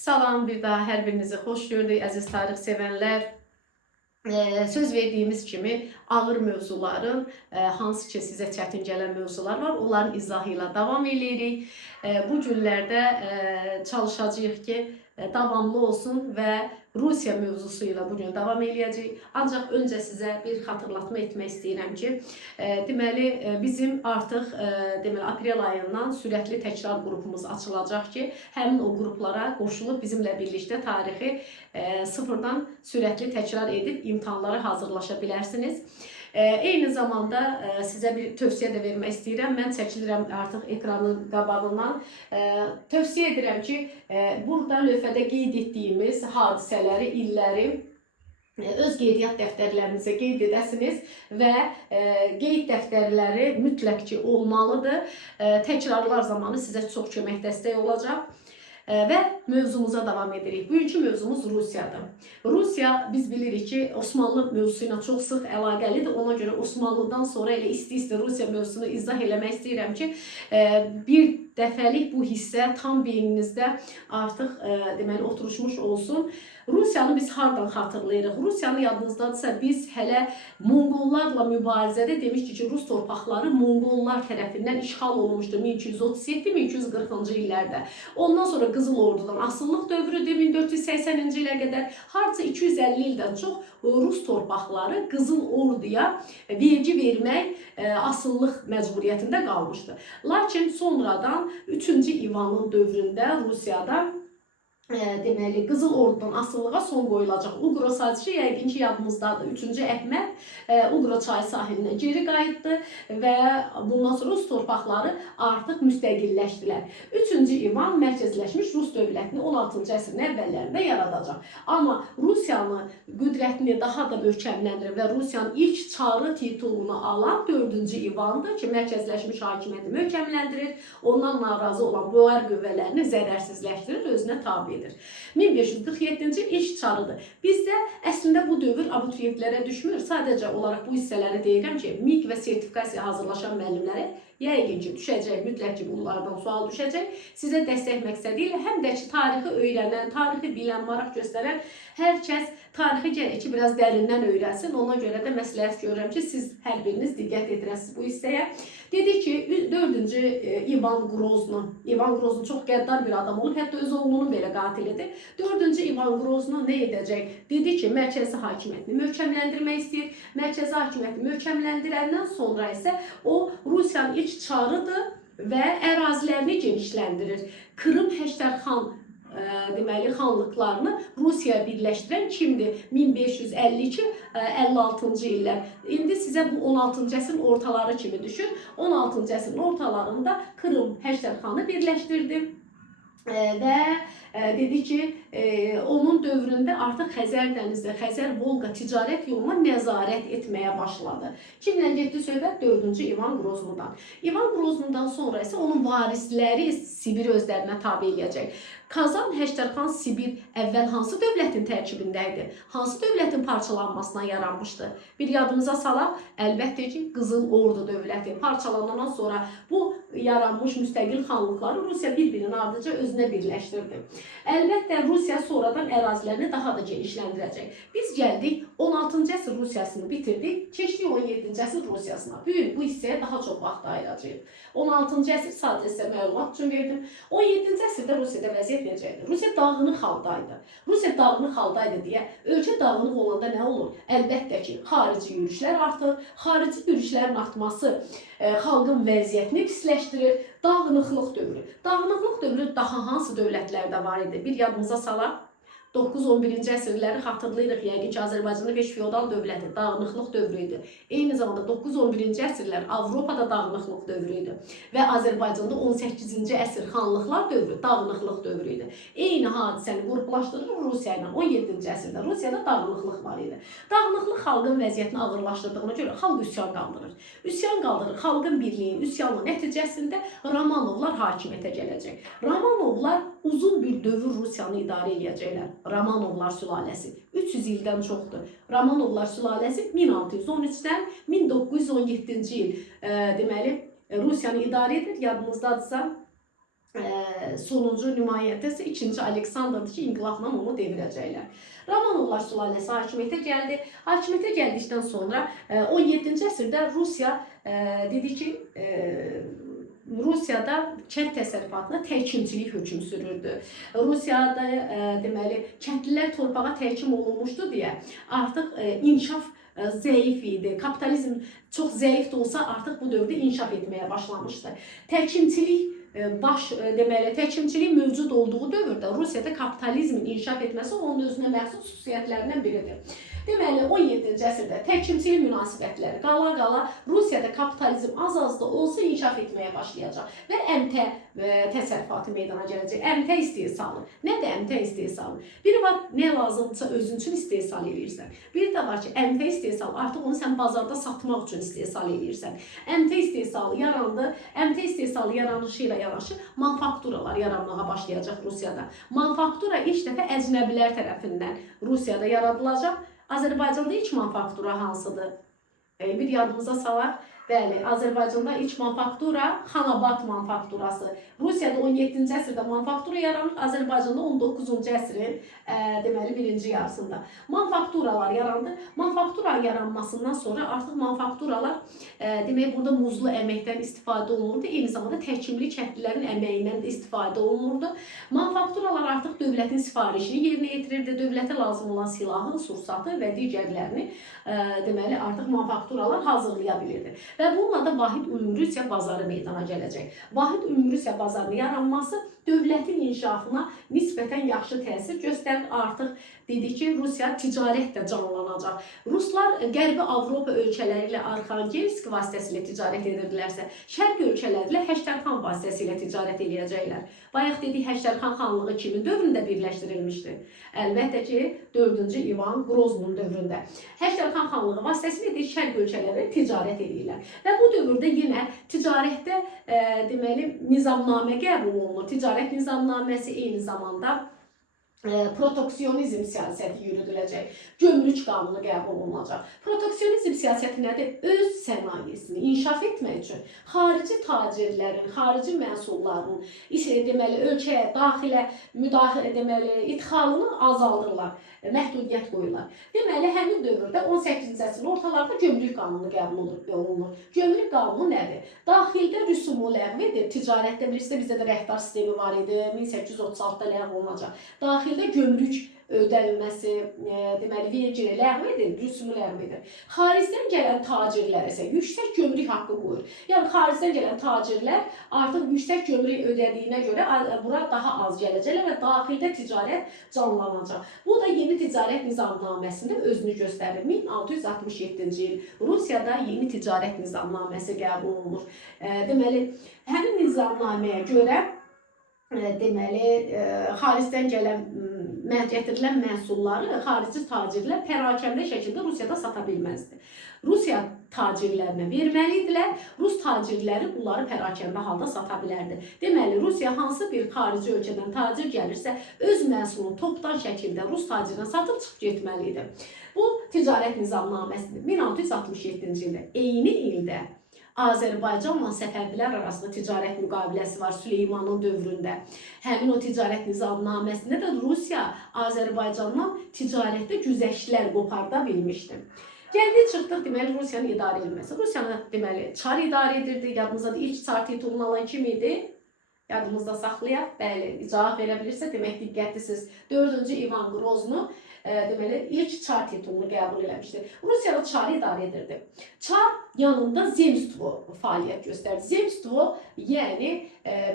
Salam, bir daha hər birinizi xoş gördük, əziz tarix sevənlər. Söz verdiyimiz kimi ağır mövzuların, hansı ki sizə çətin gələn mövzular var, onların izahı ilə davam edirik. Bu günlərdə çalışacağıq ki, davamlı olsun və Rusiya mövzusu ilə bugün davam edəcəyik. Ancaq öncə sizə bir xatırlatma etmək istəyirəm ki, deməli bizim artıq aprel ayından sürətli təkrar qrupumuz açılacaq ki, həmin o qruplara qoşulub bizimlə birlikdə tarixi sıfırdan sürətli təkrar edib imtahanlara hazırlaşa bilərsiniz. Eyni zamanda sizə bir tövsiyə də vermək istəyirəm. Mən çəkilirəm artıq ekranın qabağından. Tövsiyə edirəm ki, burada lövhədə qeyd etdiyimiz hadisələri, illəri öz qeydiyyat dəftərlərinizə qeyd edəsiniz və qeyd dəftərləri mütləq ki olmalıdır. Təkrarlar zamanı sizə çox kömək dəstək olacaq. Və mövzumuza davam edirik. Bugünkü mövzumuz Rusiyadır. Rusiya biz bilirik ki Osmanlı mövzusu ilə çox sıx əlaqəlidir. Ona görə Osmanlıdan sonra elə isti-isti Rusiya mövzusunu izah eləmək istəyirəm ki, bir dəfəlik bu hissə tam beyninizdə artıq deməli oturuşmuş olsun. Rusiyanı biz hardan xatırlayırıq? Rusiyanı yadınızdadırsa biz hələ Monqollarla mübarizədə demişdik ki, Rus torpaqları Monqollar tərəfindən işğal olunmuşdu 1237-1240-cı illərdə. Ondan sonra Qızıl Ordudan asıllıq dövrüdür 1480-ci ilə qədər. Harca 250 ildən çox Rus torpaqları Qızıl Orduya vergi vermək asıllıq məcburiyyətində qalmışdı. Lakin sonradan 3-cü İvanın dövründə Rusiyada deməli Qızıl Ordudan asıllığa son qoyulacaq. Uqro sazişi yəqin ki yadımızdadır. 3-cü Əhməd Uqro çayı sahilinə geri qayıtdı və bundan sonra Rus torpaqları artıq müstəqilləşdilər. 3-cü İvan mərkəzləşmiş Rus dövlətini 16-cı əsrin əvvəllərində yaradacaq. Amma Rusiyanı qüdrətini daha da möhkəmləndirir və Rusiyanın ilk çarı titulunu alan 4-cü İvandır ki, mərkəzləşmiş hakimiyyəti möhkəmləndirir. Ondan narazı olan Boer qüvvələrini zərərsizləşdirir, özünə tabi edir. 1547-ci ilk çarıdır. Bizdə əslində bu dövr abituriyentlərə düşmür. Sadəcə olaraq bu hissələri deyirəm ki, MİQ və sertifikasiya hazırlaşan müəllimlərə yəqin ki düşəcək, mütləq ki bunlardan sual düşəcək. Sizə dəstək məqsədi ilə həm də ki tarixi öyrənən, tarixi bilən, maraq göstərən hər kəs tarixi gərək ki biraz dərindən öyrənsin. Ona görə də məsləhət görürəm ki, siz hər biriniz diqqət edirəsiniz bu hissəyə. Dedi ki, 4-cü İvan Grozno. İvan Grozno çox qəddar bir adam olub, hətta öz oğlunun belə qatilidir. 4-cü İvan Grozno nə edəcək? Dedi ki, mərkəzi hakimiyyətini möhkəmləndirmək istəyir. Mərkəzi hakimiyyəti möhkəmləndirəndən sonra isə o Rusiyanın ilk çarıdır və ərazilərini genişləndirir. Krım Həştərxan deməli xanlıqlarını Rusiyaya birləşdirən kimdir? 1552-56-cı illər. İndi sizə bu 16-cı əsrin ortaları kimi düşün. 16-cı əsrin ortalarında Krım Həştərxanı birləşdirdi və dedi ki, onun dövründə artıq Xəzər dənizdə, Xəzər-Volqa ticarət yoluna nəzarət etməyə başladı. Kimlə getdi söhbət? 4-cü İvan Groznodan. İvan Groznodan sonra isə onun varisləri Sibir özlərinə tabi eləyəcək. Kazan Həştərxan Sibir əvvəl hansı dövlətin tərkibində idi? Hansı dövlətin parçalanmasına yaranmışdı? Bir yadımıza salaq, əlbəttə ki, Qızıl Ordu dövləti parçalanandan sonra bu yaranmış müstəqil xanlıqları Rusiya bir-birinin ardıca özünə birləşdirdi. Əlbəttə, Rusiya sonradan ərazilərini daha da genişləndirəcək. Biz gəldik, 16-cı əsr Rusiyasını bitirdik, keçdik 17-ci əsr Rusiyasına. Bu hissəyə daha çox vaxt ayıracağıq. 16-cı əsr sadəcə sizə məlumat üçün verdim. 17-ci əsrdə Rusiyada vəziyyət necəydi? Rusiya dağınıq xaldaydı. Rusiya dağınıq xaldaydı deyə ölkə dağınıq olanda nə olur? Əlbəttə ki, xarici yürüşlər artır. Xarici yürüşlərin artması xalqın vəziyyətini pisləşdirir. Dağınıqlıq dövrü. Dağınıqlıq dövrü daha hansı dövlətlərdə var idi? Bir yadımıza salaq. 9-11-ci əsrləri xatırlayırıq. Yəqin ki, Azərbaycanda bir feodal dövləti, dağınıqlıq dövrü idi. Eyni zamanda 9-11-ci əsrlər Avropada dağınıqlıq dövrü idi. Və Azərbaycanda 18-ci əsr xanlıqlar dövrü, dağınıqlıq dövrü idi. Eyni hadisəni qruplaşdırır Rusiya ilə 17-ci əsrdə. Rusiyada dağınıqlıq var idi. Dağınıqlıq xalqın vəziyyətini ağırlaşdırdığına görə xalq üsyan qaldırır. Üsyan qaldırır. Xalqın birliyi, üsyanın nəticəsində Romanovlar hakimiyyətə gələcək. Romanovlar uzun bir dövr Rusiyanı idarə edəcəklər. Romanovlar sülaləsi 300 ildən çoxdur. Romanovlar sülaləsi 1613-dən 1917-ci il deməli Rusiyanı idarə edir. Yadınızdadırsa sonuncu nümayəndəsi 2-ci Aleksandrdır ki, inqilabla onu devirəcəklər. Romanovlar sülaləsi hakimiyyətə gəldi. Hakimiyyətə gəldikdən sonra 17-ci əsrdə Rusiya dedi ki, Rusiyada kənd təsərrüfatına təhkimçilik hökm sürürdü. Rusiyada deməli kəndlilər torpağa təhkim olunmuşdu deyə artıq inkişaf zəif idi. Kapitalizm çox zəif də olsa artıq bu dövrdə inkişaf etməyə başlamışdı. Təhkimçilik mövcud olduğu dövrdə Rusiyada kapitalizmin inkişaf etməsi onun özünə məxsus xüsusiyyətlərindən biridir. Deməli 17-ci əsrdə təhkimçilik münasibətləri qala-qala Rusiyada kapitalizm az-az da olsa inkişaf etməyə başlayacaq və əmtə təsərrüfatı meydana gələcək. Əmtə istehsalı. Nədir əmtə istehsalı? Biri var, nə lazımdırsa özün üçün istehsal edirsən. Bir də var ki, əmtə istehsalı artıq onu sən bazarda satmaq üçün istehsal edirsən. Əmtə istehsalı yarandı. Əmtə istehsalı yaranışı ilə yanaşı manufakturalar yaranmağa başlayacaq Rusiyada. Manufaktura ilk dəfə əcnəbilər tərəfindən Rusiyada yaradılacaq. Azərbaycanda ilk manufaktura hansıdır? Bir yadımıza salaq. Bəli, Azərbaycanda ilk manufaktura Xanabad manufakturası. Rusiyada 17-ci əsrdə manufaktura yaranır, Azərbaycanda 19-cu əsrin deməli birinci yarısında. Manufakturalar yarandı. Manufaktura yaranmasından sonra artıq manufактuralar demək burada muzlu əməkdən istifadə olunurdu. Eyni zamanda təhkimli kəndlilərin əməyindən də istifadə olunurdu. Manufakturalar artıq dövlətin sifarişini yerinə yetirirdi. Dövlətə lazım olan silahı, sursatı və digərlərini deməli artıq manufakturalar hazırlaya bilirdi. Və bununla da vahid ümumi Rusiya bazarı meydana gələcək. Vahid ümumi Rusiya bazarının yaranması dövlətin inkişafına nisbətən yaxşı təsir göstərir. Artıq dedik ki, Rusiya ticarət də canlanacaq. Ruslar Qərbi Avropa ölkələri ilə Arxangelsk vasitəsilə ticarət edirdilərsə, Şərq ölkələri ilə Həştərxan vasitəsilə ticarət edəcəklər. Bayaq dedik, Həştərxan xanlığı kimin dövründə birləşdirilmişdi? Əlbəttə ki, 4-cü İvan Qroznun dövründə. Həştərxan xanlığı vasitəsilə Şərq ölkələri ticarət edirlər. Və bu dövrdə yenə ticarətdə deməli nizamnamə qəbul olunur. Ticarət nizamnaməsi eyni zamanda proteksionizm siyasəti yürüdüləcək. Gömrük qanunu qəbul olunacaq. Proteksionizm siyasəti nədir? Öz sənayesini inkişaf etmək üçün xarici tacirlərin, xarici məhsulların deməli ölkəyə daxilə müdaxilə deməli idxalını azaldırlar, məhdudiyyət qoyurlar. Deməli həmin dövrdə 18-ci əsrin ortalarında gömrük qanunu qəbul olunur. Gömrük qanunu nədir? Daxildə rüsumu ləğv edir. Ticarətdə bilirsə bizdə də rəhdar sistemi var idi. 1836-da ləğv olunacaq. Daxildə gömrük ödənilməsi, deməli vergi ləğv edir, rüsumu ləğv edir. Xaricdən gələn tacirlər isə yüksək gömrük haqqı qoyur. Yəni xaricdən gələn tacirlər artıq yüksək gömrük ödədiyinə görə bura daha az gələcəklər və daxildə ticarət canlanacaq. Bu da yeni ticarət nizamnaməsində özünü göstərir. 1667-ci il Rusiyada yeni ticarət nizamnaməsi qəbul olunur. Deməli, həmin nizamnaməyə görə deməli, xaricdən gələn gətirilən məhsulları xarici tacirlər pərakəndə şəkildə Rusiyada sata bilməzdi. Rusiya tacirlərinə verməliydilər, Rus tacirləri bunları pərakəndə halda sata bilərdi. Deməli, Rusiya hansı bir xarici ölkədən tacir gəlirsə, öz məhsulunu topdan şəkildə Rus tacirinə satıb çıxıb getməliydi. Bu, ticarət nizamnaməsidir. 1667-ci ildə, eyni ildə Azərbaycanla Səfəvilər arasında ticarət müqaviləsi var Süleymanın dövründə. Həmin o ticarət nizamnaməsində də Rusiya Azərbaycandan ticarətdə güzəştlər qoparda bilmişdi. Gəldi çıxdıq deməli Rusiyanın idarə edilməsi. Rusiyanı deməli Çar idarə edirdi. Yadımızda da ilk Çar titulunu alan kim idi? Yadımızda saxlayaq. Bəli, cavab verə bilirsə demək diqqətlisiniz. 4-cü İvan Qroznu deməli ilk Çar titulunu qəbul eləmişdi. Rusiyada Çarı idarə edirdi. Çar yanında zemstvo fəaliyyət göstərdi. Zemstvo yəni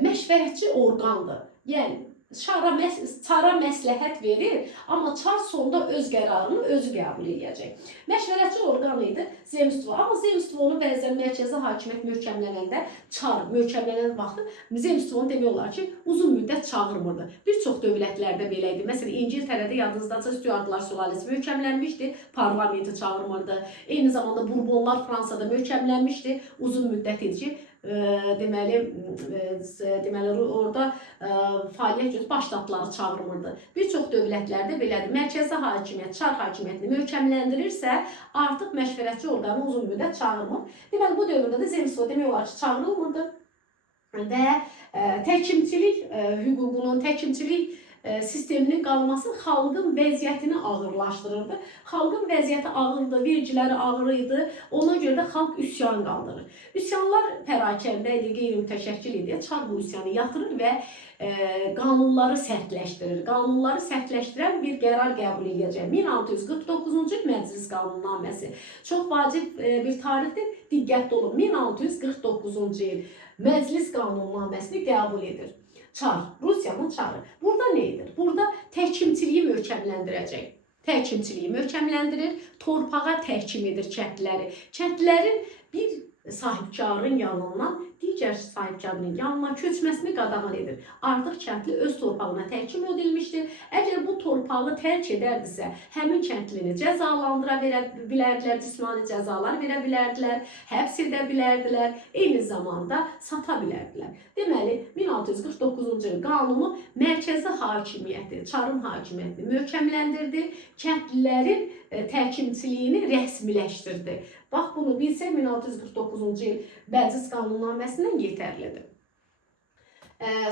məşvərətçi orqandır. Yəni Çara məsləhət verir, amma Çar sonda öz qərarını özü qəbul edəcək. Məşvərətçi orqan idi zemstvo, amma zemstvonu bəzən mərkəzi hakimiyyət möhkəmlənəndə Çar möhkəmlənən vaxtı zemstvonu demək olar ki, uzun müddət çağırmırdı. Bir çox dövlətlərdə belə idi. Məsələn, İngiltərədə yadınızdadsa Stuartlar sülaləsi möhkəmlənmişdi, parlamenti çağırmırdı. Eyni zamanda Burbonlar Fransada möhkəmlənmişdi, uzun müddət idi ki, deməli orada fəaliyyət göstərən başdatları çağırmırdı. Bir çox dövlətlərdə belədir. Mərkəzi hakimiyyət, Çar hakimiyyətini möhkəmləndirirsə, artıq məşvərətçi orqanı uzun müddət çağırmır. Deməli, bu dövrdə də zemstvo demək olar ki, çağırılmırdı. və təhkimçilik hüququnun, təhkimçilik sisteminin qalması xalqın vəziyyətini ağırlaşdırırdı. Xalqın vəziyyəti ağırdı, vergiləri ağır idi. Ona görə də xalq üsyan qaldırır. Üsyanlar pərakəndə idi, qeyri-mütəşəkkil idi. Çar bu üsyanı yatırır və qanunları sərtləşdirir. Qanunları sərtləşdirən bir qərar qəbul edəcək. 1649-cu il Məclis Qanunnaməsi. Çox vacib bir tarixdir, diqqətli olun. 1649-cu il Məclis Qanunaməsini qəbul edir. Çar, Rusiyanın çarı. Burada nə edir? Burada təhkimçiliyi möhkəmləndirəcək. Təhkimçiliyi möhkəmləndirir, torpağa təhkim edir kəndliləri. Kəndlilərin bir sahibkarın yanından digər sahibkarının yanına köçməsini qadağan edir. Artıq kəndli öz torpağına təhkim edilmişdir. Əgər bu torpağı tərk edərdisə, həmin kəndlini cəzalandıra bilərdilər, cismani cəzalar verə bilərdilər, həbs edə bilərdilər, eyni zamanda sata bilərdilər. Deməli, 1649-cu il qanunu mərkəzi hakimiyyəti, çarın hakimiyyətini möhkəmləndirdi, kəndlilərin təhkimçiliyini rəsmiləşdirdi. Bax, bunu bilsək 1649-cu il Məclis Qanunaməsindən yetərlidir.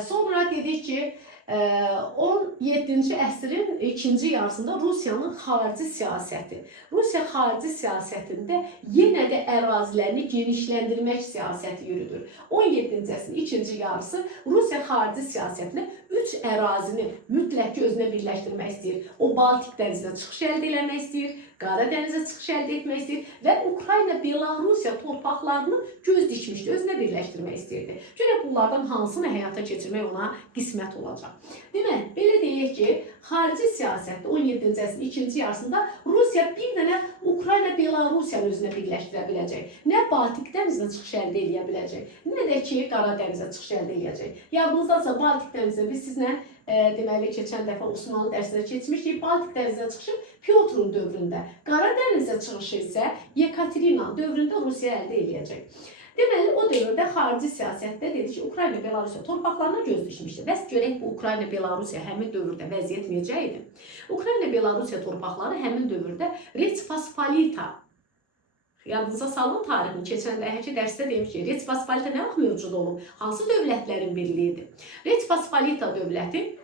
Sonra dedik ki, 17-ci əsrin ikinci yarısında Rusiyanın xarici siyasəti. Rusiya xarici siyasətində yenə də ərazilərini genişləndirmək siyasəti yürüdür. 17-ci əsrin ikinci yarısı Rusiya xarici siyasətinə 3 ərazini mütləq ki özünə birləşdirmək istəyir. O Baltik dənizinə çıxış əldə etmək istəyir, Qara dənizə çıxış əldə etmək istəyir və Ukrayna, Belarusiya torpaqlarını göz dikmişdi, özünə birləşdirmək istəyirdi. Görək bunlardan hansını həyata keçirmək ona qismət olacaq. Demək, belə deyək ki, xarici siyasətdə 17-ci əsrin ikinci yarısında Rusiya bir dənə Ukrayna, Belarusiyanı özünə birləşdirə biləcək. Nə Baltik dənizinə çıxış əldə edə biləcək, nə də ki, Qara dənizə çıxış əldə edəcək. Yadınızdadsa Baltik dənizinə biz sizlə deməli, keçən dəfə Osmanlı dərsində keçmişdik. Baltik dənizinə çıxışı Pyotrun dövründə, Qara dənizə çıxışı isə Yekaterina dövründə Rusiya əldə edəcək. Deməli, o dövrdə xarici siyasətdə dedi ki, Ukrayna, Belarusiya torpaqlarına göz dikmişdi. Bəs görək bu Ukrayna, Belarusiya həmin dövrdə vəziyyət necə idi? Ukrayna, Belarusiya torpaqları həmin dövrdə Retspospolita, yadınıza salın tarixini, keçən dəfəki dərsdə demiş ki, Retspospolita nə vaxt mövcud olub? Hansı dövlətlərin birliyidir? Retspospolita dövləti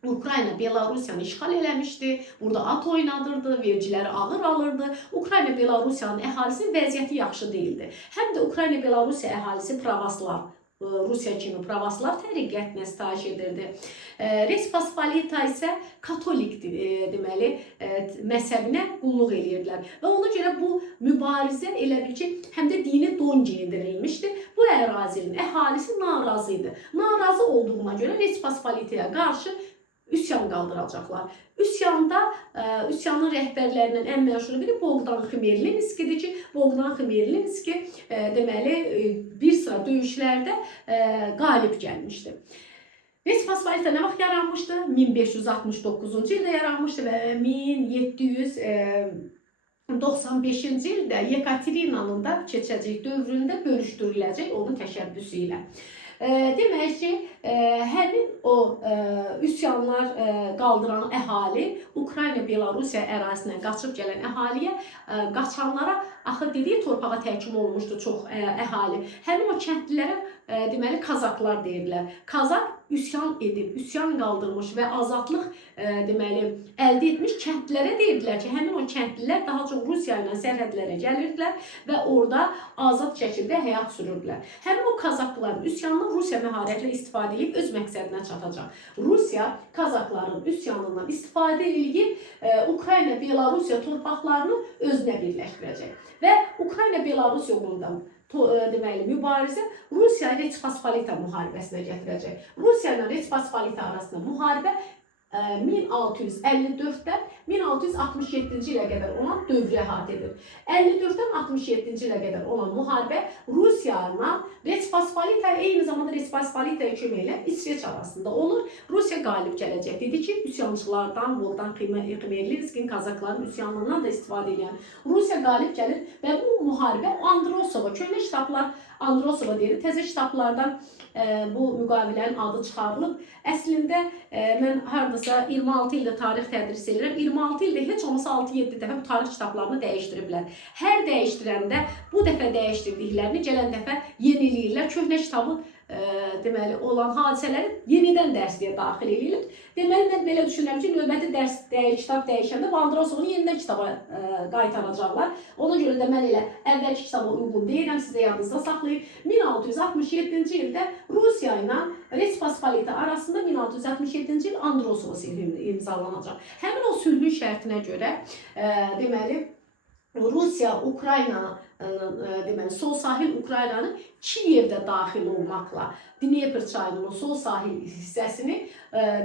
Ukrayna, Belarusiyanı işğal eləmişdi, burada at oynadırdı, vergiləri ağır alırdı. Ukrayna, Belarusiyanın əhalisinin vəziyyəti yaxşı deyildi. Həm də Ukrayna, Belarusiya əhalisi pravoslav, Rusiya kimi pravoslav təriqətinə sitayiş edirdi. Retspospolita isə katolikdir, deməli, məzhəbinə qulluq edirdilər. Və ona görə bu mübarizə elə bil ki, həm də dini don giyindirilmişdi. Bu ərazinin əhalisi narazı idi. Narazı olduğuna görə Retspospolitaya qarşı üsyan qaldıracaqlar. Üsyanın rəhbərlərindən ən məşhuru biri Bogdan Xmelnytskidir ki, Bogdan Xmelnytski deməli bir sıra döyüşlərdə qalib gəlmişdi. Retspospolita nə vaxt yaranmışdı? 1569-cu ildə yaranmışdı və 1795-ci ildə Yekaterinanın da keçəcək dövründə bölüşdürüləcək onun təşəbbüsü ilə. Demək ki, həmin o üsyanlar qaldıran əhali, Ukrayna, Belarusiya ərazisindən qaçıb gələn əhaliyə, qaçanlara axı dediyi torpağa təhkim olmuşdu çox əhali. Həmin o kəndlilərə deməli kazaklar deyirlər. Kazak üsyan edib, üsyan qaldırmış və azadlıq deməli əldə etmiş kəndlilərə deyirdilər ki, həmin o kəndlilər daha çox Rusiya ilə sərhədlərə gəlirdilər və orada azad şəkildə həyat sürürdülər. Həmin o kazakların üsyanından Rusiya məharətlə istifadə edib öz məqsədinə çatacaq. Rusiya kazakların üsyanından istifadə edib Ukrayna, Belarusiya torpaqlarını özünə birləşdirəcək. Və Ukrayna, Belarusiya yolunda deməli mübarizə Rusiya ilə Retspospolita müharibəsinə gətirəcək. Rusiya ilə Retspospolita arasında müharibə 1654-dən 1667-ci ilə qədər olan dövrü əhatə edir. 54-dən 67-ci ilə qədər olan müharibə Rusiya ilə Retspospolita, eyni zamanda Retspospolitaya kömək ilə İsveç arasında olur. Rusiya qalib gələcək. Dedi ki, üsyançılardan, Bogdan Xmelnytskinin, kazakların üsyanlarından da istifadə edən Rusiya qalib gəlir və bu müharibə Androsova, köhnə kitablar Androsova deyir, təzə kitablardan bu müqavilənin adı çıxarılıb. Əslində mən hardasa 26 ildə tarix tədris edirəm. 26 ildə heç olmasa 6-7 dəfə bu tarix kitablarını dəyişdiriblər. Hər dəyişdirəndə bu dəfə dəyişdirdiklərini gələn dəfə yeniləyirlər. Köhnə kitabı deməli olan hadisələri yenidən dərsliyə daxil edilir. Deməli mən belə düşünürəm ki, növbəti kitab dəyişəndə Vandrosovun yenidən kitaba qaytaracaqlar. Ona görə də mən elə əvvəlki kitaba uyğun deyirəm, sizə yadınızda saxlayın. 1667-ci ildə Rusiya ilə Respospolita arasında 1667-ci il Androsova sülhü imzalanacaq. Həmin o sülhün şərtinə görə deməli Rusiya, Ukrayna, deməli sol sahil Ukraynanın Kiyevdə daxil olmaqla Dnepr çayının sol sahil hissəsini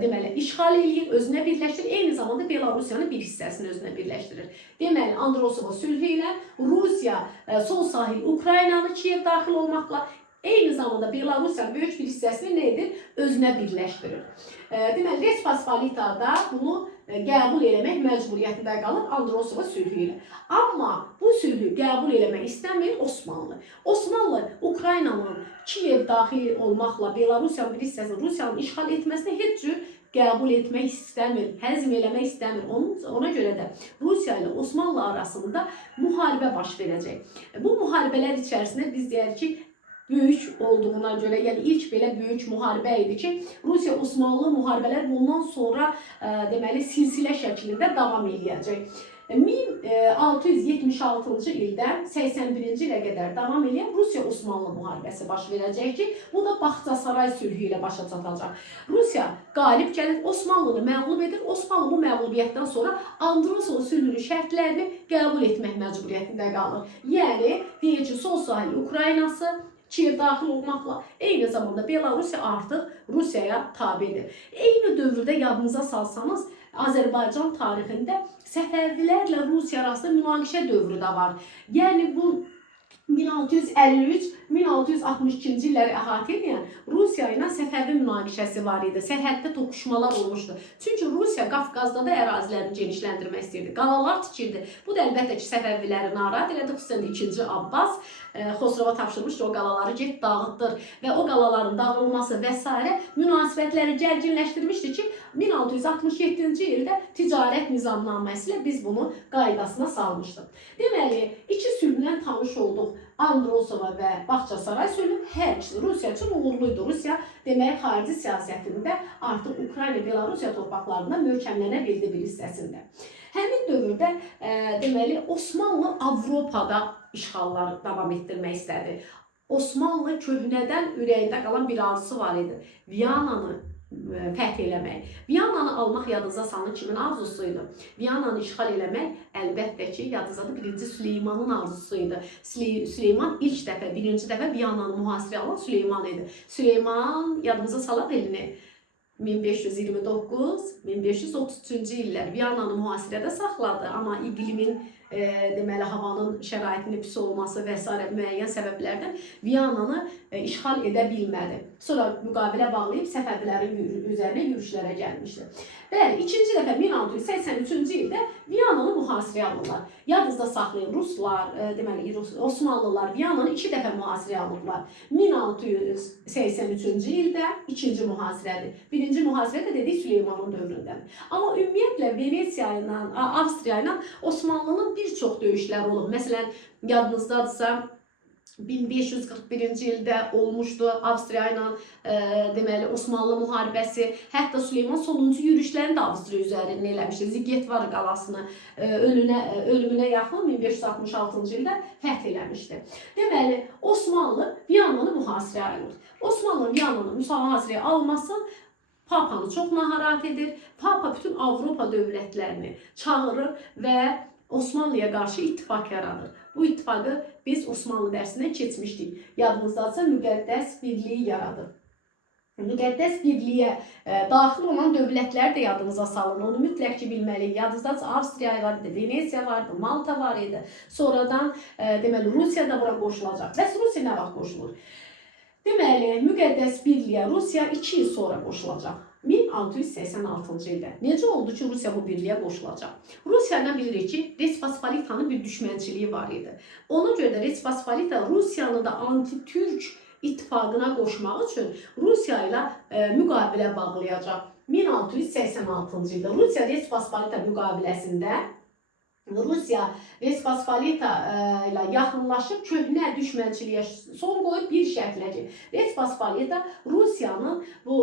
deməli işğal edir, özünə birləşdirir, eyni zamanda Belarusiyanın bir hissəsini özünə birləşdirir. Deməli Androsova sülhü ilə Rusiya sol sahil Ukraynanı Kiyev daxil olmaqla eyni zamanda Belarusiyanın böyük bir hissəsini nə edir? Özünə birləşdirir. Deməli Respospolitada bunu qəbul eləmək məcburiyyətində qalır Androsova sülhü ilə. Amma bu sülhü qəbul eləmək istəmir Osmanlı. Osmanlı Ukraynanın Kiyev daxil olmaqla Belarusiyanın bir hissəsini Rusiyanın işğal etməsini heç cür qəbul etmək istəmir, həzm eləmək istəmir. Ona görə də Rusiya ilə Osmanlı arasında müharibə baş verəcək. Bu müharibələr içərisində biz deyərik ki, böyük olduğuna görə, yəni ilk belə böyük müharibə idi ki, Rusiya-Osmanlı müharibələr bundan sonra deməli silsilə şəklində davam edəcək. 1676-cı ildən 81-ci ilə qədər davam edən Rusiya-Osmanlı müharibəsi baş verəcək ki, bu da Baxçasaray sülhü ilə başa çatacaq. Rusiya qalib gəlir, Osmanlını məğlub edir. Osmanlı bu məğlubiyyətdən sonra Androsova sülhünün şərtlərini qəbul etmək məcburiyyətində qalır. Yəni, deyək ki, sol sahil Ukraynası Kiyev daxil olmaqla eyni zamanda Belarusiya artıq Rusiyaya tabedir. Eyni dövrdə yadınıza salsanız, Azərbaycan tarixində Səfəvilərlə Rusiya arasında münaqişə dövrü də var. Yəni bu 1653-1662-ci illəri əhatə edən Rusiya ilə Səfəvi münaqişəsi var idi. Sərhəddə toqquşmalar olmuşdu. Çünki Rusiya Qafqazda da ərazilərini genişləndirmək istəyirdi. Qalalar tikirdi. Bu da əlbəttə ki, Səfəviləri narahat elədi. Xüsusən 2-ci Abbas Xosrova tapşırmışdı, o qalaları get dağıtdır və o qalaların dağılması və s. münasibətləri gərginləşdirmişdi ki, 1667-ci ildə ticarət nizamnaməsi ilə biz bunu qaydasına salmışdıq. Deməli, iki sülhlə tanış olduq. Androsova və Baxçasaray sülhü hər ikisi Rusiya üçün uğurluydu. Rusiya demək xarici siyasətində artıq Ukrayna, Belarusiya torpaqlarında möhkəmlənə bildi bir hissəsində. Həmin dövrdə deməli Osmanlı Avropada işğalları davam etdirmək istədi. Osmanlı köhnədən ürəyində qalan bir arzusu var idi. Viyananı fəth eləmək. Viyananı almaq yadınıza salın kimin arzusuydu? Viyananı işğal eləmək əlbəttə ki, yadınızdadır, 1-ci Süleymanın arzusuydu. Süleyman ilk dəfə, birinci dəfə Viyananı mühasirəyə alan Süleyman idi. Süleyman yadınıza salaq elini 1529-1533-cü illər Viyananı mühasirədə saxladı, amma iqlimin deməli havanın şəraitinin pis olması və s. müəyyən səbəblərdən Viyananı işğal edə bilmədi. Sonra müqavilə bağlayıb Səfəvilərin üzərinə yürüşlərə gəlmişdi. Bəli, ikinci dəfə 1683-cü ildə Viyananı mühasirəyə alırlar. Yadınızda saxlayın, Ruslar, deməli Osmanlılar Viyananı 2 dəfə mühasirəyə alırlar. 1683-cü ildə ikinci mühasirədir. Birinci mühasirə də dedik Süleymanın dövründən. Amma ümumiyyətlə Venesiya ilə, Avstriya ilə Osmanlının bir çox döyüşlər olub. Məsələn, yadınızdadırsa 1541-ci ildə olmuşdu Avstriya ilə deməli Osmanlı müharibəsi. Hətta Süleyman sonuncu yürüşlərini də Avstriya üzərində eləmişdi. Zigetvar qalasını ölümünə yaxın 1566-cı ildə fəth eləmişdi. Deməli, Osmanlı Viyananı mühasirəyə alır. Osmanlı Viyananı mühasirəyə alması Papanı çox narahat edir. Papa bütün Avropa dövlətlərini çağırır və Osmanlıya qarşı ittifaq yaradır. Bu ittifaqı biz Osmanlı dərsindən keçmişdik. Yadınızdadırsa müqəddəs birliyi yaradır. Müqəddəs birliyə daxil olan dövlətlər də yadınıza salın. Onu mütləq ki bilməliyik. Yadınızdadırsa Avstriya var idi, Venesiya vardı, Malta var idi. Sonradan deməli Rusiya da bura qoşulacaq. Bəs Rusiya nə vaxt qoşulur? Deməli, müqəddəs birliyə Rusiya 2 il sonra qoşulacaq. 1686-cı ildə. Necə oldu ki, Rusiya bu birliyə qoşulacaq? Rusiya ilə bilirik ki, Respospolitanın bir düşmənçiliyi var idi. Ona görə də Respospolita Rusiyanı da anti-Türk ittifaqına qoşmaq üçün Rusiya ilə müqavilə bağlayacaq. 1686-cı ildə Rusiya Respospolita müqaviləsində Rusiya Vespospolita ilə yaxınlaşıb köhnə düşmənçiliyə son qoyub bir şərtlə ki, Vespospolita Rusiyanın bu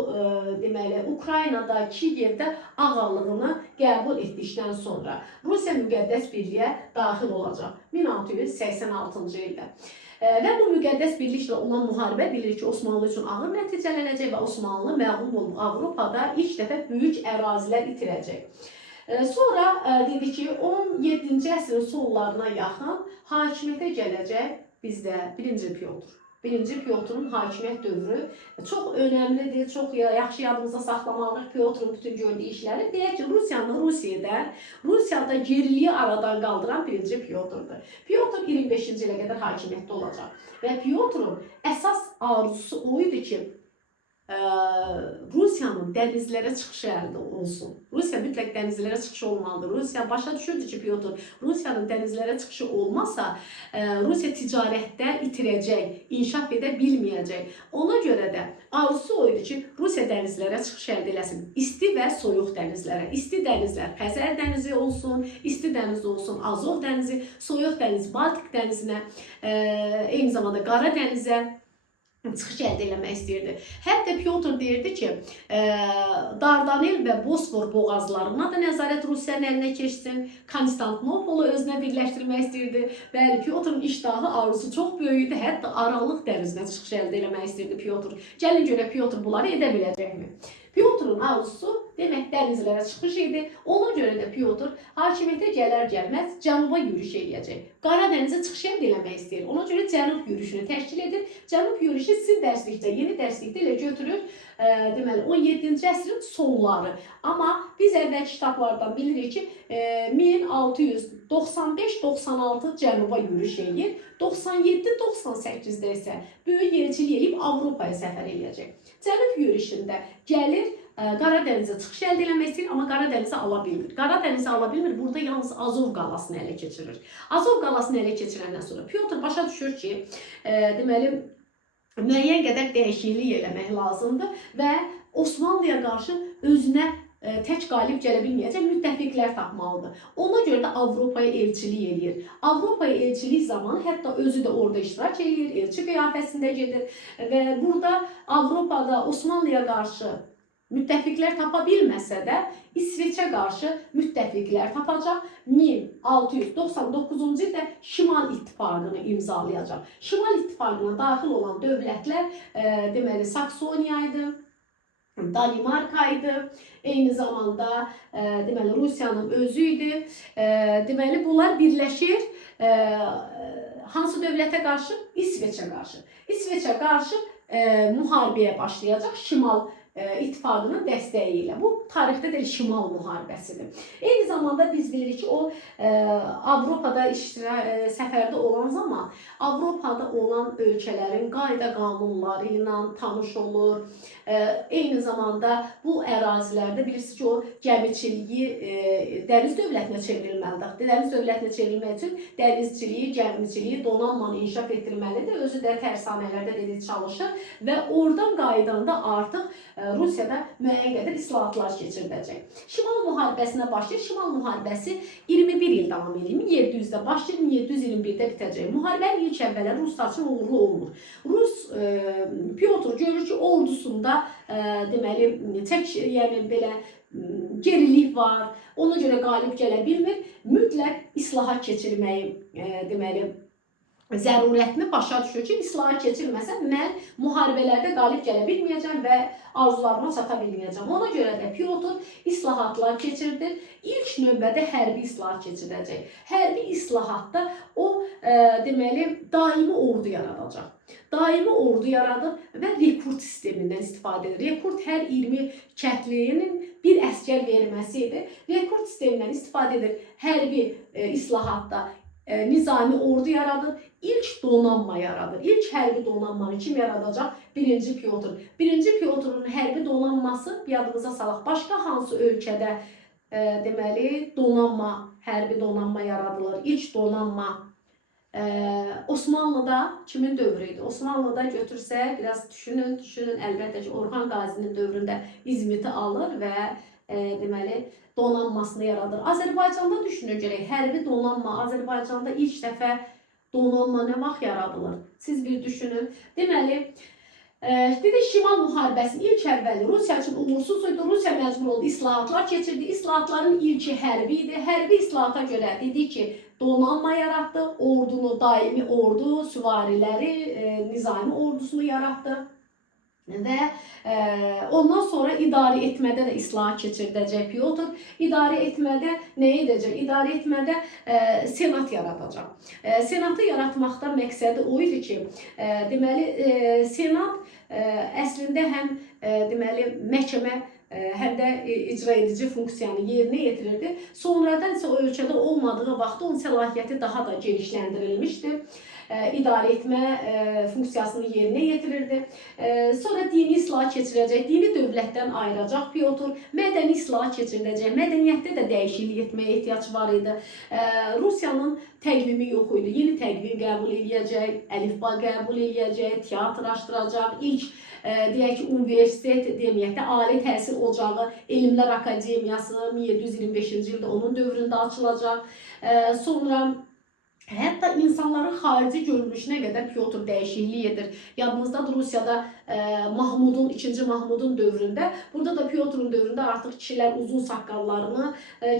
deməli Ukraynada, Kiyevdə ağalığını qəbul etdikdən sonra Rusiya müqəddəs birliyə daxil olacaq 1686-cı ildə. Və bu müqəddəs birliklə olan müharibə bilir ki, Osmanlı üçün ağır nəticələnəcək və Osmanlı məğlub olub Avropada ilk dəfə böyük ərazilər itirəcək. Sonra dedi ki, 17-ci əsrin sonlarına yaxın hakimiyyətə gələcək bizdə 1-ci Pyotr. 1-ci Pyotrun hakimiyyət dövrü çox önəmlidir, çox yaxşı yadımızda saxlamalıyıq Pyotrun bütün gördüyü işləri. Deyək ki, Rusiyada geriliyi aradan qaldıran 1-ci Pyotrdur. Pyotr 25-ci ilə qədər hakimiyyətdə olacaq. Və Pyotrun əsas arzusu o idi ki, Rusiyanın dənizlərə çıxışı əldə olsun. Rusiya mütləq dənizlərə çıxışı olmalıdır. Rusiya başa düşürdü ki, Pyotr, Rusiyanın dənizlərə çıxışı olmasa, Rusiya ticarətdə itirəcək, inkişaf edə bilməyəcək. Ona görə də arzusu o idi ki, Rusiya dənizlərə çıxış əldə eləsin. İsti və soyuq dənizlərə. İsti dənizlər Xəzər dənizi olsun, isti dəniz olsun Azov dənizi, soyuq dəniz Baltik dənizinə, eyni zamanda Qara dənizə çıxış əldə eləmək istəyirdi. Hətta Pyotr deyirdi ki, Dardanel və Bosfor boğazlarına da nəzarət Rusiyanın əlinə keçsin, Konstantinopolu özünə birləşdirmək istəyirdi. Bəli, Pyotrun iştahı, arzusu çox böyük idi. Hətta Aralıq dənizinə çıxış əldə eləmək istəyirdi Pyotr. Gəlin görək Pyotr bunları edə biləcəkmi? Pyotrun arzusu demək dənizlərə çıxış idi. Ona görə də Pyotr hakimiyyətə gələr-gəlməz cənuba yürüş edəcək. Qara dənizə çıxış eləmək istəyir. Ona görə cənub yürüşünü təşkil edir. Cənub yürüşü sizin dərslikdə, yeni dərslikdə elə götürür. Deməli 17-ci əsrin sonları. Amma biz əvvəl kitablardan bilirik ki, 1695-96 cənuba yürüş edir. 97-98-də isə böyük elçilik edib Avropaya səfər edəcək. Cənub yürüşündə gəlir, Qara dənizə çıxış əldə eləmək istəyir, amma Qara dənizi ala bilmir. Qara dənizi ala bilmir, burada yalnız Azov qalasını ələ keçirir. Azov qalasını ələ keçirəndən sonra Pyotr başa düşür ki, deməli, müəyyən qədər dəyişiklik eləmək lazımdır və Osmanlıya qarşı özünə tək qalib gələ bilməyəcək müttəfiqlər tapmalıdır. Ona görə də Avropaya elçilik eləyir. Avropaya elçilik zamanı hətta özü də orada iştirak eləyir, elçi qiyafəsində gedir və burada Avropada Osmanlıya qarşı müttəfiqlər tapa bilməsə də İsveçə qarşı müttəfiqlər tapacaq. 1699-cu ildə Şimal İttifaqını imzalayacaq. Şimal İttifaqına daxil olan dövlətlər deməli Saksoniya idi, Danimarka idi, eyni zamanda deməli Rusiyanın özü idi. Deməli bunlar birləşir hansı dövlətə qarşı? İsveçə qarşı. İsveçə qarşı müharibəyə başlayacaq Şimal İttifaqının dəstəyi ilə. Bu tarixdə də Şimal müharibəsidir. Eyni zamanda biz bilirik ki, o Avropada səfərdə olan zaman Avropada olan ölkələrin qayda qanunları ilə tanış olur. Eyni zamanda bu ərazilərdə bilirsiniz ki, o gəmiçiliyi dəniz dövlətinə çevrilməlidir. Dəniz dövlətinə çevrilmək üçün dənizçiliyi, gəmiçiliyi, donanmanı inkişaf etdirməlidir. Özü də tərsanələrdə dedi çalışır və oradan qaydanda artıq Rusiyada müəyyən qədər islahatlar keçiriləcək. Şimal müharibəsinə başlayır. Şimal müharibəsi 21 il davam edir. 1700-də başlayır, 1721-də bitəcək. Müharibənin ilk əvvəlləri ruslar üçün uğurlu olmur. Pyotr görür ki, ordusunda deməli yəni belə gerilik var. Ona görə qalib gələ bilmir. Mütləq islahat keçirməyi deməli zərurətini başa düşür ki, islahat keçirməsə mən müharibələrdə qalib gələ bilməyəcəm və arzularıma çata bilməyəcəm. Ona görə də Pyotr islahatlar keçirdir. İlk növbədə hərbi islahat keçiriləcək. Hərbi islahatda o deməli daimi ordu yaradacaq. Daimi ordu yaradır və rekrut sistemindən istifadə edir. Rekrut hər 20 kəndlinin bir əskər verməsi idi. Rekrut sistemindən istifadə edir. Hərbi islahatda nizami ordu yaradır, ilk donanma yaradır. İlk hərbi donanmanı kim yaradacaq? 1-ci Pyotr. 1-ci Pyotrun hərbi donanması, yadımıza salaq, başqa hansı ölkədə deməli donanma, hərbi donanma yaradılır? İlk donanma Osmanlıda kimin dövrü idi? Osmanlıda götürsək, biraz düşünün, əlbəttə ki, Orxan Qazinin dövründə İzmiti alır və deməli donanmasını yaradır. Azərbaycanda düşünün görək, hərbi donanma Azərbaycanda ilk dəfə donanma nə vaxt yaradılır? Siz bir düşünün. Deməli, dedik Şimal müharibəsinin ilk əvvəli Rusiya üçün uğursuz idi. Rusiya məcbur oldu, islahatlar keçirdi. İslahatların ilki hərbi idi. Hərbi islahata görə dedik ki, donanma yaratdı, ordunu, daimi ordu, süvariləri, nizami ordusunu yaratdı. Və ondan sonra idarə etmədə də islahat keçirdəcək Pyotr. İdarə etmədə nə edəcək? İdarə etmədə senat yaradacaq. Senatı yaratmaqda məqsədi o idi ki, deməli senat əslində həm deməli məhkəmə həm də icra edici funksiyanı yerinə yetirirdi. Sonradan isə o ölkədə olmadığı vaxtda onun səlahiyyəti daha da genişləndirilmişdi. İdarə etmə funksiyasını yerinə yetirirdi. Sonra dini islahat keçirəcək, dini dövlətdən ayıracaq Pyotr, mədəni islahat keçiriləcək, mədəniyyətdə də dəyişiklik etməyə ehtiyac var idi. Rusiyanın təqvimi yox idi, yeni təqvim qəbul edəcək, əlifba qəbul edəcək, teatr açdıracaq, ilk deyək ki, universitet, deməyək də, ali təhsil ocağı, Elmlər Akademiyası 1725-ci ildə onun dövründə açılacaq. Sonra hətta insanların xarici görünüşünə qədər Pyotr dəyişiklik edir. Yadınızdadır, Rusiyada Mahmudun, 2-ci Mahmudun dövründə, burada da Pyotrun dövründə artıq kişilər uzun saqqallarını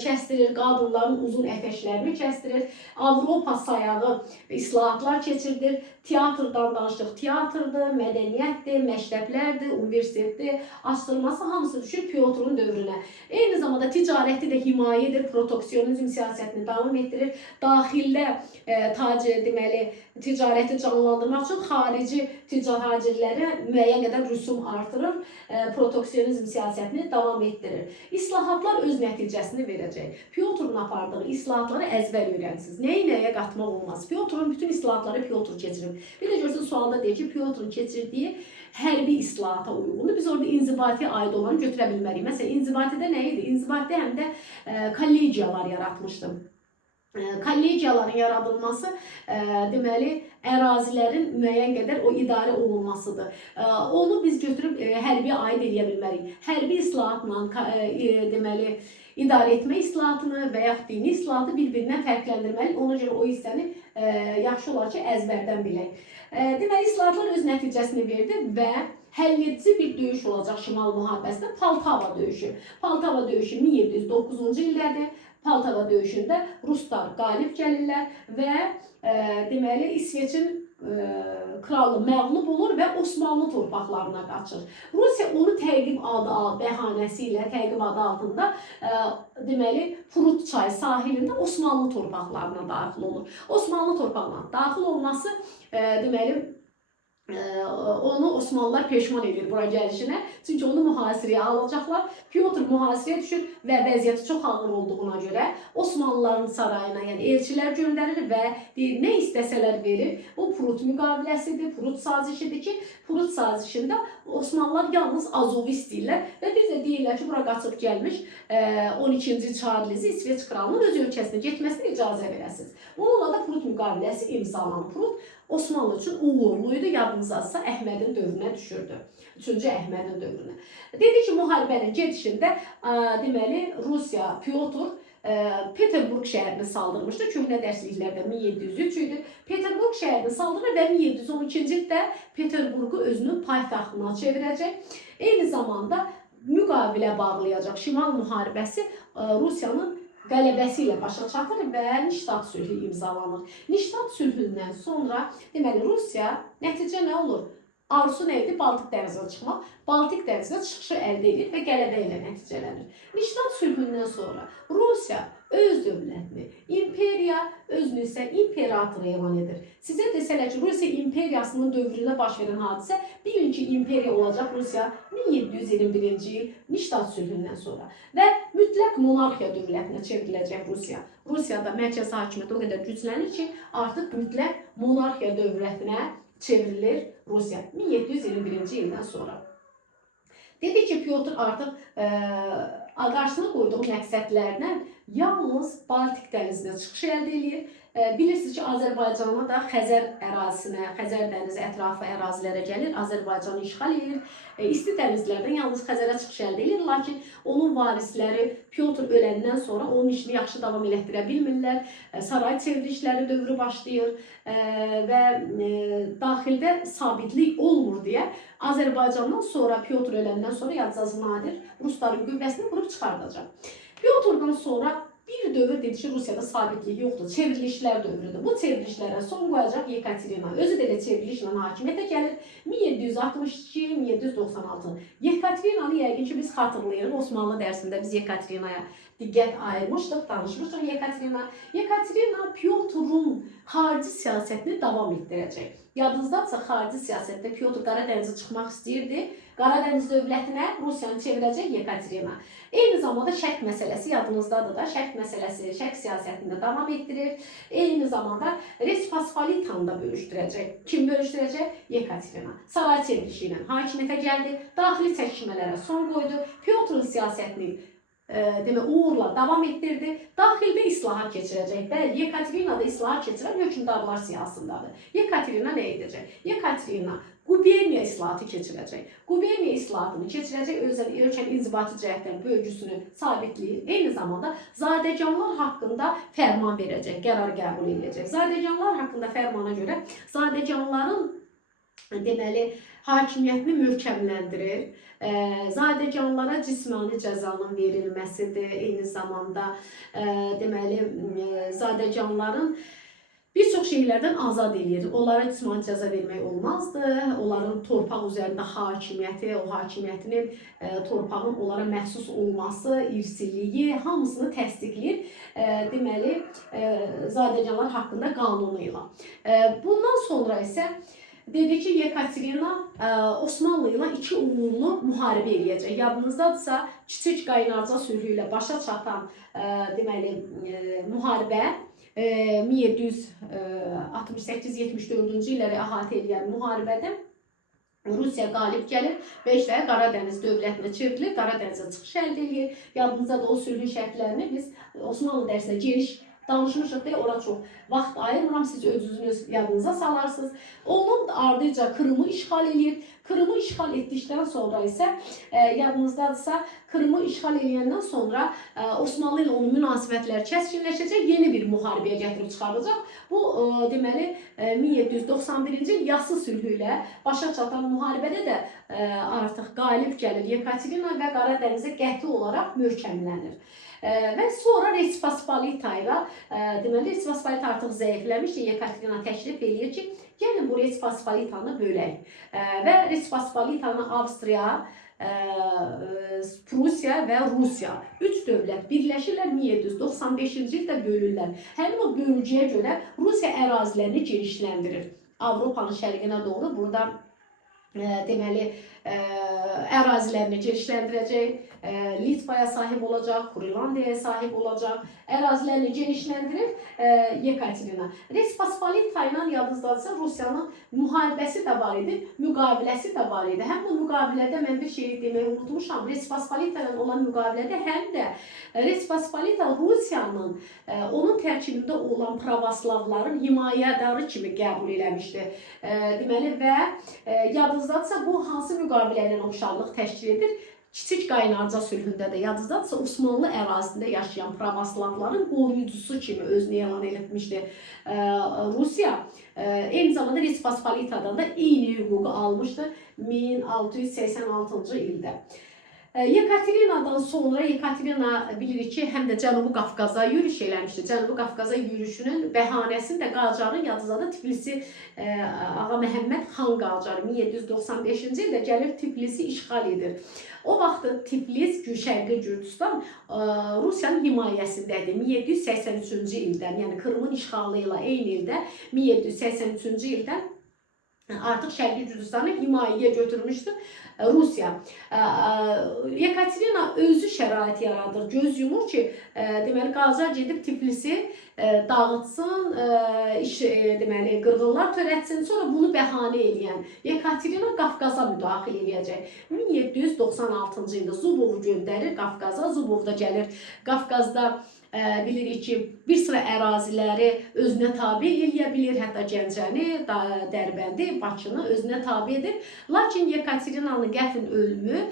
kəstirir, qadınların uzun ətəklərini kəstirir. Avropa sayağı islahatlar keçirdir. Teatrdan danışdıq, teatrdır, mədəniyyətdir, məktəblərdir, universitetdir, açdırılması hamısı düşür Pyotrun dövrünə. Eyni zamanda ticarəti də himayə edir, proteksionizm siyasətini davam etdirir. Daxildə deməli, ticarəti canlandırmaq üçün xarici tacirlərə müəyyən qədər rüsum artırır, proteksionizm siyasətini davam etdirir. İslahatlar öz nəticəsini verəcək. Pyotrun apardığı islahatları əzbər öyrənsiniz. Nəyə qatmaq olmaz. Pyotrun bütün islahatları Pyotr keçirir. Bir də görürsünüz, sualda deyir ki, Pyotrun keçirdiyi hərbi islahata uyğundur. Biz orada inzibatiyə aid olanı götürə bilmərik. Məsələn, inzibatidə nə idi? İnzibatidə həm də kollegiyalar yaratmışdım. Kollegiyaların yaradılması deməli ərazilərin müəyyən qədər o idarə olunmasıdır. Onu biz götürüb hərbiyə aid edə bilmərik. Hərbi islahatla deməli idarə etmə islahatını və yaxud dini islahatı bir-birindən fərqləndirməli. Ona görə o hissəni yaxşı olar ki, əzbərdən bilək. Deməli, islahatlar öz nəticəsini verdi və həlledici bir döyüş olacaq Şimal müharibəsində, Poltava döyüşü. Poltava döyüşü 1709-cu ildədir. Poltava döyüşündə Ruslar qalib gəlirlər və deməli İsveçin kralı məğlub olur və Osmanlı torpaqlarına qaçır. Rusiya onu təqib adı bəhanəsi ilə, təqib adı altında deməli Prut çayı sahilində Osmanlı torpaqlarına daxil olur. Osmanlı torpaqlarına daxil olması deməli onu Osmanlılar peşman edir bura gəlişinə. Çünki onu mühasirəyə alacaqlar. Pyotr mühasirəyə düşür və vəziyyəti çox ağır olduğuna görə Osmanlıların sarayına, yəni elçilər göndərir və deyir, nə istəsələr verir. Bu Prut müqaviləsidir, Prut sazişidir ki, Prut sazişində Osmanlılar yalnız Azovu istəyirlər və biz də deyirlər ki, bura qaçıb gəlmiş 12-ci Çarlizi İsveç kralının öz ölkəsinə getməsinə icazə verəsiniz. Bununla da Prut müqaviləsi imzalanır. Prut Osmanlı üçün uğurluydu, yadınızdadırsa Əhmədin dövrünə düşürdü. 3-cü Əhmədin dövrünə. Dedi ki, müharibənin gedişində deməli Rusiya, Pyotr Peterburq şəhərini saldırmışdı. Köhnə dərsliklərdə 1703 idi. Peterburq şəhərini saldırır və 1712-ci ildə Peterburqu özünün paytaxtına çevirəcək. Eyni zamanda müqavilə bağlayacaq. Şimal müharibəsi Rusiyanın qələbəsi ilə başa çatır və Niştat sülhü imzalanır. Niştat sülhündən sonra deməli Rusiya nəticə nə olur? Arzusu nə idi? Baltik dənizinə çıxmaq. Baltik dənizinə çıxışı əldə edir və qələbə ilə nəticələnir. Niştat sülhündən sonra Rusiya öz dövlətini, imperiya özünü isə imperator elan edir. Sizə desələr ki, Rusiya imperiyasının dövründə baş verən hadisə, bilin ki, imperiya olacaq Rusiya 1721-ci il Niştat sülhündən sonra və mütləq monarxiya dövlətinə çevriləcək Rusiya. Rusiyada mərkəzi hakimiyyət o qədər güclənir ki, artıq mütləq monarxiya dövlətinə çevrilir Rusiya 1721-ci ildən sonra. Dedi ki, Pyotr artıq qarşısına qoyduğu məqsədlərdən yalnız Baltik dənizinə çıxış əldə edir. Bilirsiniz ki, Azərbaycana da Xəzər ərazisinə, Xəzər dənizi ətrafı ərazilərə gəlir, Azərbaycanı işğal edir. İsti dənizlərdən yalnız Xəzərə çıxış əldə edir, lakin onun varisləri Pyotr öləndən sonra onun işini yaxşı davam elətdirə bilmirlər. Saray çevrilişləri dövrü başlayır və daxildə sabitlik olmur deyə Azərbaycandan sonra, Pyotr öləndən sonra Yadızazı Nadir Rusların qüvvəsini qurub çıxardacaq. Pyotrdan sonra bir dövr dedi ki, Rusiyada sabitlik yoxdur, çevrilişlər dövrüdür. Bu çevrilişlərə son qoyacaq Yekaterina. Özü də çevrilişlə hakimiyyətə gəlir. 1762-1796. Yekaterinanı yəqin ki, biz xatırlayırıq. Osmanlı dərsində biz Yekaterinaya diqqət ayırmışdıq, danışmışdıq Yekaterina. Yekaterina Pyotrun xarici siyasətini davam etdirəcək. Yadınızdadsa, xarici siyasətdə Pyotr Qaradənizə çıxmaq istəyirdi. Qaradəniz dövlətinə Rusiyanı çevirəcək Yekaterina. Eyni zamanda şərq məsələsi yadınızdadır da, şərq məsələsi, şərq siyasətində davam etdirir. Eyni zamanda Respospolitanı da bölüşdürəcək. Kim bölüşdürəcək? Yekaterina. Saray çevrilişi ilə hakimiyyətə gəldi, daxili çəkişmələrə son qoydu, Pyotrun siyasətini uğurla davam etdirdi. Daxildə islahat keçirəcək. Bəli, Yekaterina da islahat keçirən hökmdarlar siyasındadır. Yekaterina nə edəcək? Yekaterina quberniya islahatı keçirəcək. Quberniya islahatını keçirəcək, ölkənin inzibati cəhətdən bölgüsünü sabitləyir. Eyni zamanda zadəganlar haqqında fərman verəcək, qərar qəbul edəcək. Zadəganlar haqqında fərmana görə zadəganların deməli hakimiyyətini möhkəmləndirir. Zadəganlara cismani cəzanın verilməsidir. Eyni zamanda deməli zadəganların bir çox şeylərdən azad edir. Onlara cismani cəza vermək olmazdı. Onların torpaq üzərində hakimiyyəti, o hakimiyyətinin torpağın onlara məxsus olması, irsiliyi, hamısını təsdiqləyir. Deməli, zadəganlar haqqında qanunu ilə. Bundan sonra isə dedi ki, Yekaterina Osmanlı ilə iki uğurlu müharibə eləyəcək. Yadınızdadırsa, Kiçik Qaynarca sülhü ilə başa çatan deməli müharibə 1768-74-cü illəri əhatə edən müharibədə Rusiya qalib gəlir və işte Qaradəniz dövlətinə çevrilir, Qaradənizə çıxış əldə edir. Yadınızda da o sülhün şərtlərini biz Osmanlı dərsində geniş danışmışıq deyə ora çox vaxt ayırmıram, siz özünüz yadınıza salarsınız. Onun ardıca Krımı işğal edir. Krımı işğal etdikdən sonra isə yadınızdadırsa Krımı işğal edəndən sonra Osmanlı ilə onun münasibətləri kəskinləşəcək, yeni bir müharibəyə gətirib çıxaracaq. Bu deməli 1791-ci il Yası sülhü ilə başa çatan müharibədə də artıq qalib gəlir Yekaterina və Qaradənizə qəti olaraq möhkəmlənir. Və sonra Respospolita ilə deməli Respospolita artıq zəifləmişdi. Yekaterina təklif edir ki, gəlin bu Respospolitanı bölək və Respospolitanı Avstriya, Prusiya və Rusiya üç dövlət birləşirlər, 1795-ci ildə bölürlər. Həmin o bölgüyə görə Rusiya ərazilərini genişləndirir. Avropanın şərqinə doğru burada deməli ərazilərini genişləndirəcək, Litvaya sahib olacaq, Kurilandiyaya sahib olacaq, ərazilərini genişləndirir Yekaterina. Respospolita ilə yadınızdadırsa Rusiyanın müharibəsi də var idi, müqaviləsi də var idi. Həm bu müqavilədə mən bir şey deməyi unutmuşam. Respospolita ilə olan müqavilədə həm də Respospolita Rusiyanın onun tərkibində olan pravoslavların himayədarı kimi qəbul eləmişdi. Deməli və yadınızdadırsa bu hansı müqavilə ilə oxşarlıq təşkil edir? Kiçik Qaynarca sülhündə də yadınızdadırsa Osmanlı ərazisində yaşayan pravoslavların qoruyucusu kimi özünü elan etmişdi Rusiya. Eyni zamanda Respospolitadan da eyni hüququ almışdı 1686-cı ildə. Yekaterina'dan sonra Yekaterina bilirik ki, həm də Cənubi Qafqaza yürüş eləmişdi. Cənubi Qafqaza yürüşünün bəhanəsini də Qacarın yadınızda Tiflisi Ağa Məhəmməd xan Qacar 1795-ci ildə gəlir Tiflisi işğal edir. O vaxt Tiflis, Şərqi Gürcüstan Rusiyanın himayəsindədir 1783-cü ildən, yəni Krımın işğalı ilə eyni ildə 1783-cü ildən artıq Şərqi Gürcüstanı himayəyə götürmüşdü Rusiya. Yekaterina özü şərait yaradır, göz yumur ki, deməli Qacar gedib Tiflisi dağıtsın, deməli qırğınlar törətsin, sonra bunu bəhanə edən Yekaterina Qafqaza müdaxilə edəcək. 1796-cı ildə Zubovu göndərir Qafqaza, Zubov da gəlir Qafqazda bilirik ki, bir sıra əraziləri özünə tabe eləyə bilir, hətta Gəncəni, Dərbəndi, Bakını özünə tabe edir. Lakin Yekaterinanın qəfil ölümü,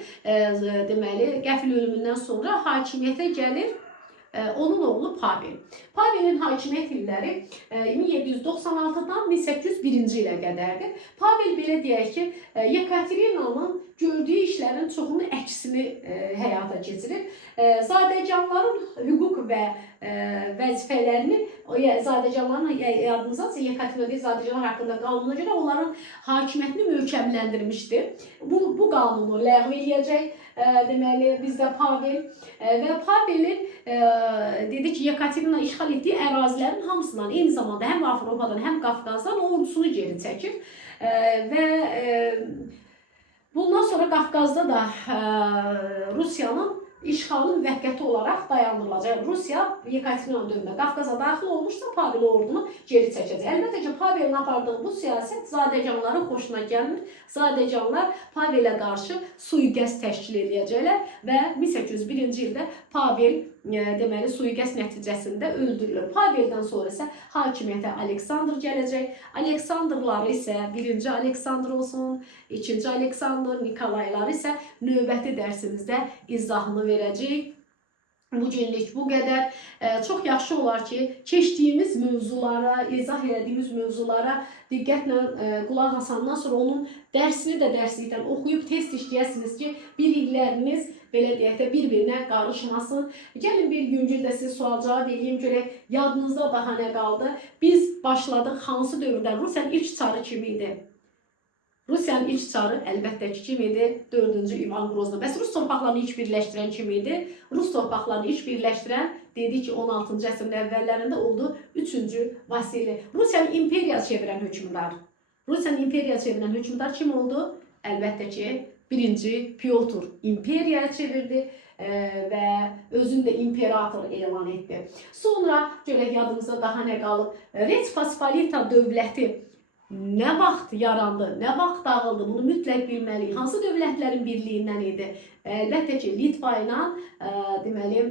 deməli, qəfil ölümündən sonra hakimiyyətə gəlir onun oğlu Pavel. Pavelin hakimiyyət illəri 1796-dan 1801-ci ilə qədərdir. Pavel belə deyək ki, Yekaterinanın gördüyü işlərin çoxunu əksini həyata keçirir. Zadəganların hüquq və vəzifələrini, zadəganların yadınızdasə, Yekaterinanın zadəganlar haqqında qanuna görə onların hakimiyyətini möhkəmləndirmişdir. Bu qanunu ləğv eləyəcək, deməli, bizdə Pavel və Pavelin dedi ki, Yekaterina işğal etdiyi ərazilərin hamısından, eyni zamanda həm Avropadan, həm Qafqazdan ordusunu geri çəkir və bundan sonra Qafqazda da Rusiyanın işğalı müvəqqəti olaraq dayandırılacaq. Rusiya Yekaterinanın dövründə Qafqaza daxil olmuşsa, Pavel ordunu geri çəkəcək. Əlbəttə ki, Pavelin apardığı bu siyasət zadəganların xoşuna gəlmir. Zadəganlar Pavelə qarşı sui-qəsd təşkil edəcəklər və 1801-ci ildə Pavel deməli sui-qəsd nəticəsində öldürülür. Paveldən sonra isə hakimiyyətə Aleksandr gələcək. Aleksandrları isə 1-ci Aleksandr olsun, 2-ci Aleksandr, Nikolayları isə növbəti dərsimizdə izahını verəcək. Bugünlük bu qədər. Çox yaxşı olar ki, keçdiyimiz mövzulara, izah elədiyimiz mövzulara diqqətlə qulaq asandan sonra onun dərsini də dərslikdən oxuyub test işləyəsiniz ki, bilikləriniz belə deyək də bir-birinə qarışmasın. Gəlin bir yüngül də siz sual-cavab edeyim, görək yadınızda daha nə qaldı? Biz başladıq hansı dövrdən? Rusiyanın ilk çarı kim idi? Rusiyanın ilk çarı əlbəttə ki, kim idi? 4-cü İvan Grozny. Bəs Rus torpaqlarını ilk birləşdirən kim idi? Rus torpaqlarını ilk birləşdirən dedik ki, 16-cı əsrin əvvəllərində oldu 3-cü Vasili. Rusiyanın imperiya çevirən hökmdar. Rusiyanın imperiya çevirən hökmdar kim oldu? Əlbəttə ki, 1-ci Pyotr imperiyaya çevirdi və özünü də imperator elan etdi. Sonra görək yadımızda daha nə qalıb? Reç Pospolita dövləti nə vaxt yarandı, nə vaxt dağıldı, bunu mütləq bilməliyik. Hansı dövlətlərin birliyindən idi? Əlbəttə ki, Litva ilə, deməli,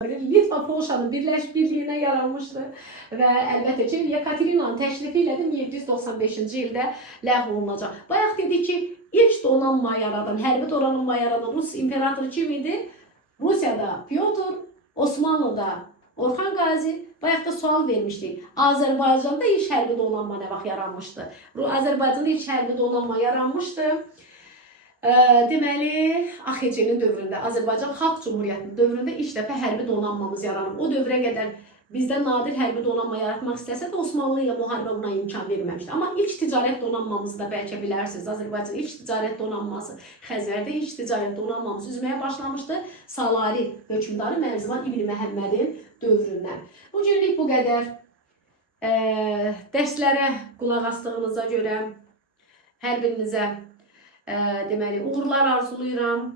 Litva Polşanın birliyinə yaranmışdı və əlbəttə ki, Yekaterinanın təşrifi ilə də 1795-ci ildə ləğv olunacaq. Bayaq dedik ki, ilk donanma yaradan, hərbi donanma yaradan Rus imperatoru kim idi? Rusiyada Pyotr, Osmanlıda Orxan Qazi. Bayaq da sual vermişdik. Azərbaycanda ilk hərbi donanma nə vaxt yaranmışdı? Azərbaycanda ilk hərbi donanma yaranmışdı. Deməli, AXC-nin dövründə, Azərbaycan Xalq Cumhuriyyətinin dövründə ilk dəfə hərbi donanmamız yaranıb. O dövrə qədər bizdə nadir hərbi donanma yaratmaq istəsə də Osmanlı ilə müharibə buna imkan verməmişdi. Amma ilk ticarət donanmamızı da bəlkə bilərsiniz. Azərbaycan ilk ticarət donanması Xəzərdə ilk ticarət donanmamız üzməyə başlamışdı. Salari hökmdarı Mərziban İbn Məhəmmədin dövründən. Bugünlük bu qədər. Dərslərə qulaq asdığınıza görə hər birinizə deməli uğurlar arzulayıram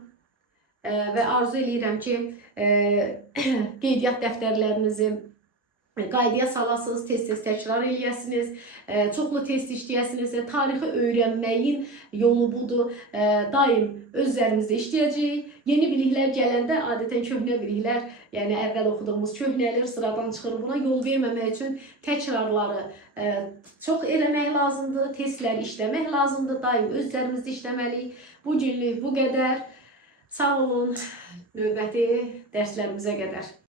və arzu edirəm ki, qeydiyyat dəftərlərinizi qaydaya salasınız, tez-tez təkrar eləyəsiniz, çoxlu test işləyəsiniz. Tarixi öyrənməyin yolu budur. Daim öz üzərimizdə işləyəcəyik. Yeni biliklər gələndə adətən köhnə biliklər, yəni əvvəl oxuduğumuz köhnəlir, sıradan çıxır. Buna yol verməmək üçün təkrarları çox eləmək lazımdır, testləri işləmək lazımdır. Daim öz üzərimizdə işləməliyik. Bugünlük bu qədər. Sağ olun, növbəti dərslərimizə qədər.